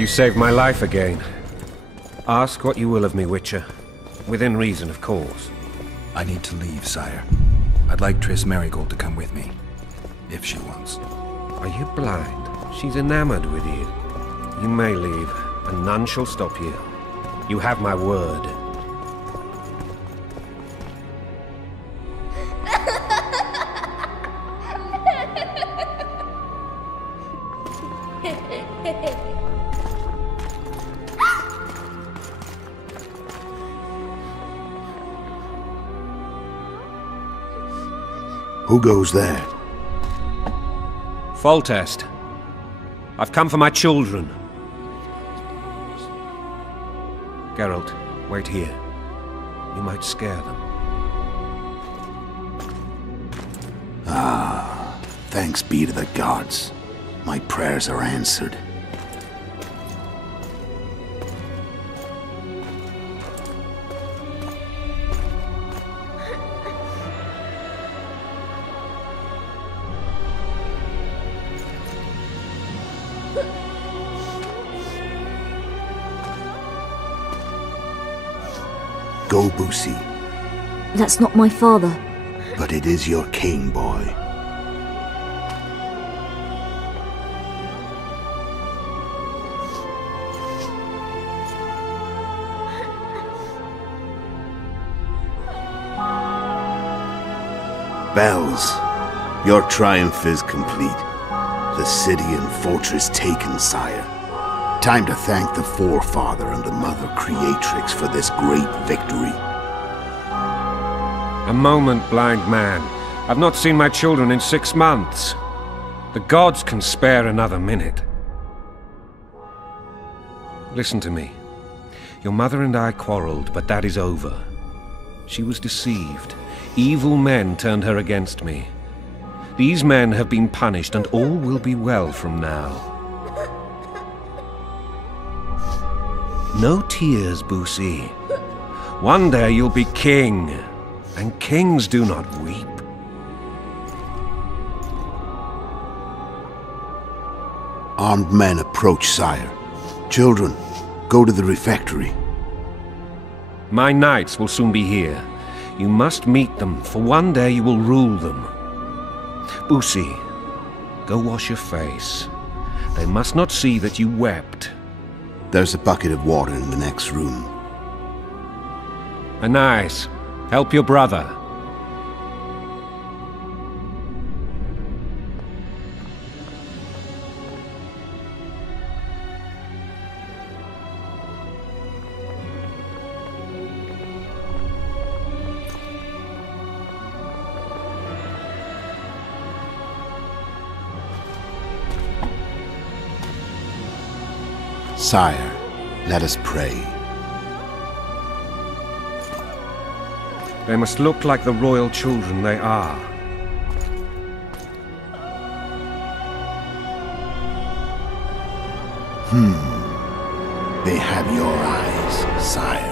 You saved my life again. Ask what you will of me, Witcher. Within reason, of course. I need to leave, sire. I'd like Triss Merigold to come with me, if she wants. Are you blind? She's enamored with you. You may leave, and none shall stop you. You have my word. Who goes there? Foltest. I've come for my children. Geralt, wait here. You might scare them. Thanks be to the gods. My prayers are answered. Go, Busi. That's not my father. But it is your king, boy. Bells, your triumph is complete. The city and fortress taken, sire. Time to thank the Forefather and the Mother Creatrix for this great victory. A moment, blind man. I've not seen my children in 6 months. The gods can spare another minute. Listen to me. Your mother and I quarreled, but that is over. She was deceived. Evil men turned her against me. These men have been punished, and all will be well from now. No tears, Busi. One day you'll be king, and kings do not weep. Armed men approach, sire. Children, go to the refectory. My knights will soon be here. You must meet them, for one day you will rule them. Busi, go wash your face. They must not see that you wept. There's a bucket of water in the next room. Anais, help your brother. Sire, let us pray. They must look like the royal children they are. They have your eyes, sire.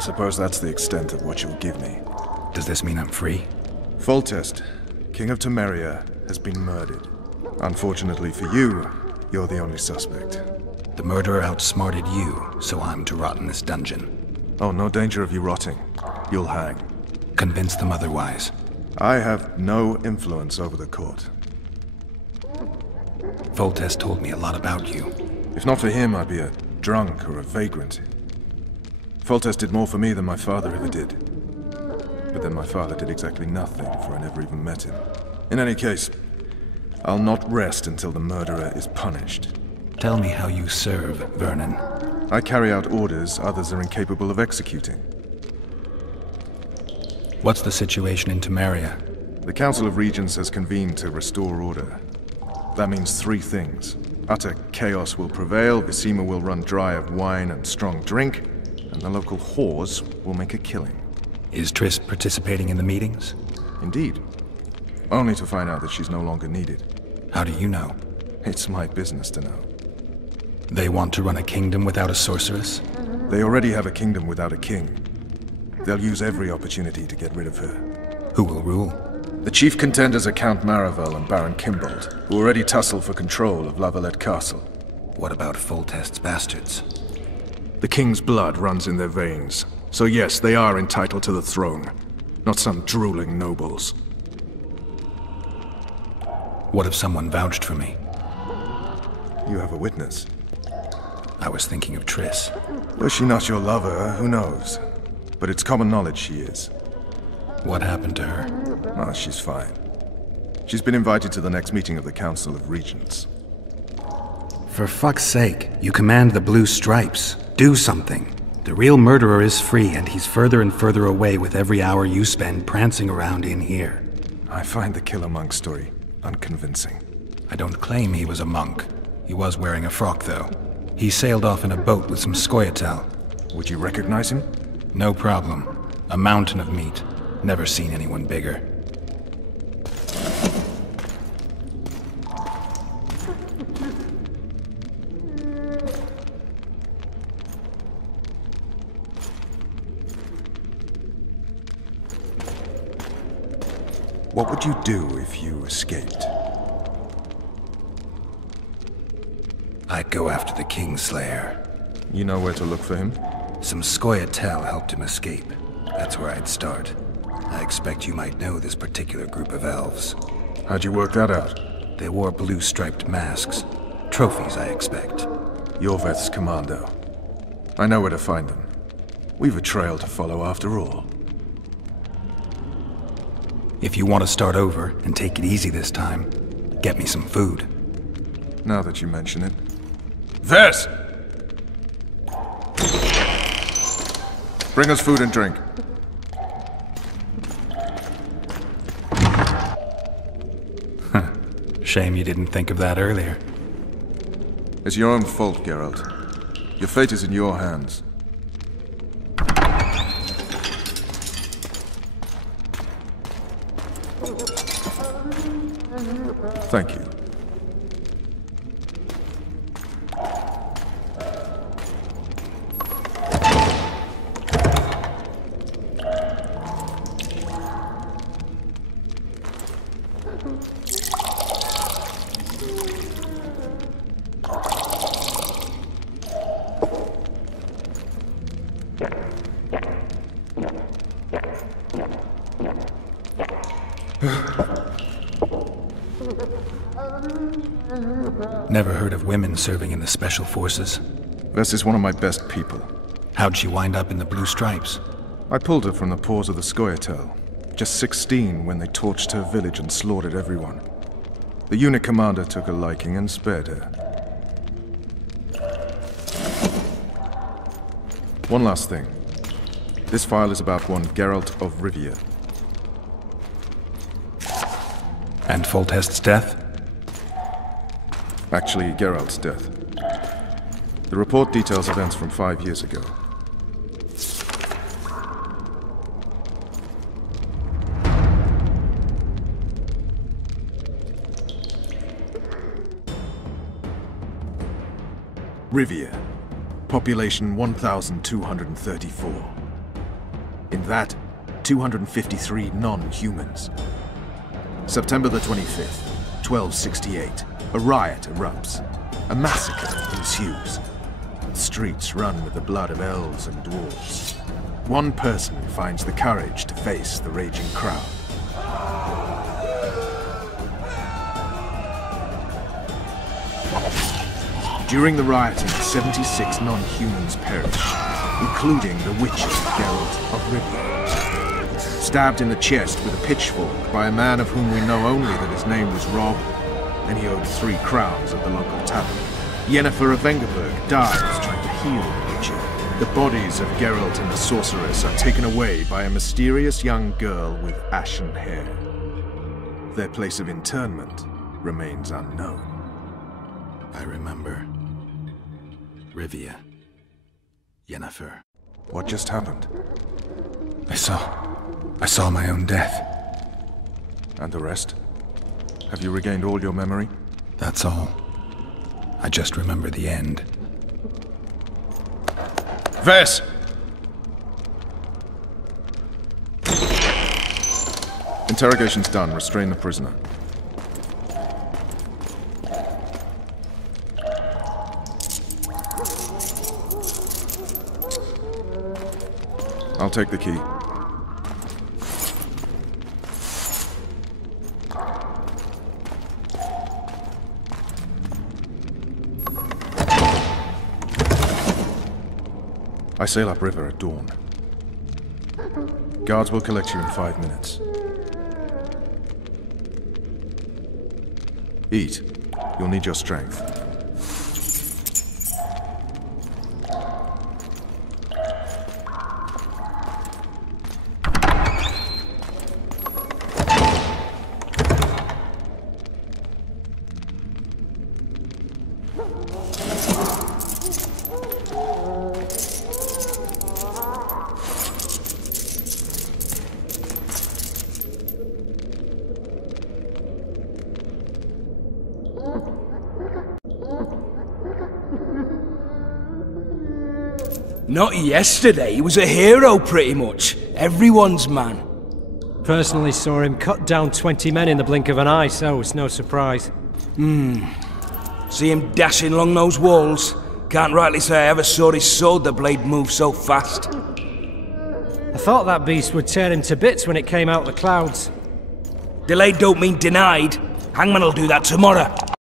suppose that's the extent of what you'll give me. Does this mean I'm free? Foltest, King of Temeria, has been murdered. Unfortunately for you, you're the only suspect. The murderer outsmarted you, so I'm to rot in this dungeon. Oh, no danger of you rotting. You'll hang. Convince them otherwise. I have no influence over the court. Foltest told me a lot about you. If not for him, I'd be a drunk or a vagrant. Foltest did more for me than my father ever did. But then my father did exactly nothing, for I never even met him. In any case, I'll not rest until the murderer is punished. Tell me how you serve, Vernon. I carry out orders others are incapable of executing. What's the situation in Temeria? The Council of Regents has convened to restore order. That means three things. Utter chaos will prevail, Vizima will run dry of wine and strong drink, and the local whores will make a killing. Is Triss participating in the meetings? Indeed. Only to find out that she's no longer needed. How do you know? It's my business to know. They want to run a kingdom without a sorceress? They already have a kingdom without a king. They'll use every opportunity to get rid of her. Who will rule? The chief contenders are Count Maravel and Baron Kimbold, who already tussle for control of La Valette Castle. What about Foltest's bastards? The king's blood runs in their veins, so yes, they are entitled to the throne. Not some drooling nobles. What if someone vouched for me? You have a witness. I was thinking of Triss. Was she not your lover, who knows? But it's common knowledge she is. What happened to her? Ah, she's fine. She's been invited to the next meeting of the Council of Regents. For fuck's sake, you command the Blue Stripes. Do something. The real murderer is free, and he's further and further away with every hour you spend prancing around in here. I find the Killer Monk story unconvincing. I don't claim he was a monk. He was wearing a frock, though. He sailed off in a boat with some Scoia'tael. Would you recognize him? No problem. A mountain of meat. Never seen anyone bigger. What would you do if you escaped? I'd go after the Kingslayer. You know where to look for him? Some Scoia'tael helped him escape. That's where I'd start. I expect you might know this particular group of elves. How'd you work that out? They wore blue-striped masks. Trophies, I expect. Yorveth's commando. I know where to find them. We've a trail to follow after all. If you want to start over and take it easy this time, get me some food. Now that you mention it. Vess! Bring us food and drink. Shame you didn't think of that earlier. It's your own fault, Geralt. Your fate is in your hands. Thank you. Never heard of women serving in the Special Forces. Vess is one of my best people. How'd she wind up in the Blue Stripes? I pulled her from the paws of the Scoia'tael. Just 16 when they torched her village and slaughtered everyone. The unit commander took a liking and spared her. One last thing. This file is about one Geralt of Rivia. And Foltest's death? Actually, Geralt's death. The report details events from 5 years ago. Rivia. Population 1,234. In that, 253 non-humans. September the 25th, 1268. A riot erupts. A massacre ensues. The streets run with the blood of elves and dwarves. One person finds the courage to face the raging crowd. During the rioting, 76 non-humans perish, including the witcher Geralt of Rivia. Stabbed in the chest with a pitchfork by a man of whom we know only that his name was Rob, and he owed 3 crowns at the local tavern. Yennefer of Vengerberg dies trying to heal the witcher. The bodies of Geralt and the sorceress are taken away by a mysterious young girl with ashen hair. Their place of internment remains unknown. I remember. Rivia. Yennefer. What just happened? I saw my own death. And the rest? Have you regained all your memory? That's all. I just remember the end. Vess! Interrogation's done. Restrain the prisoner. I'll take the key. I sail upriver at dawn. Guards will collect you in 5 minutes. Eat. You'll need your strength. Not yesterday, he was a hero pretty much. Everyone's man. Personally saw him cut down 20 men in the blink of an eye, so it's no surprise. See him dashing along those walls? Can't rightly say I ever saw his sword the blade move so fast. I thought that beast would tear him to bits when it came out of the clouds. Delayed don't mean denied. Hangman'll do that tomorrow.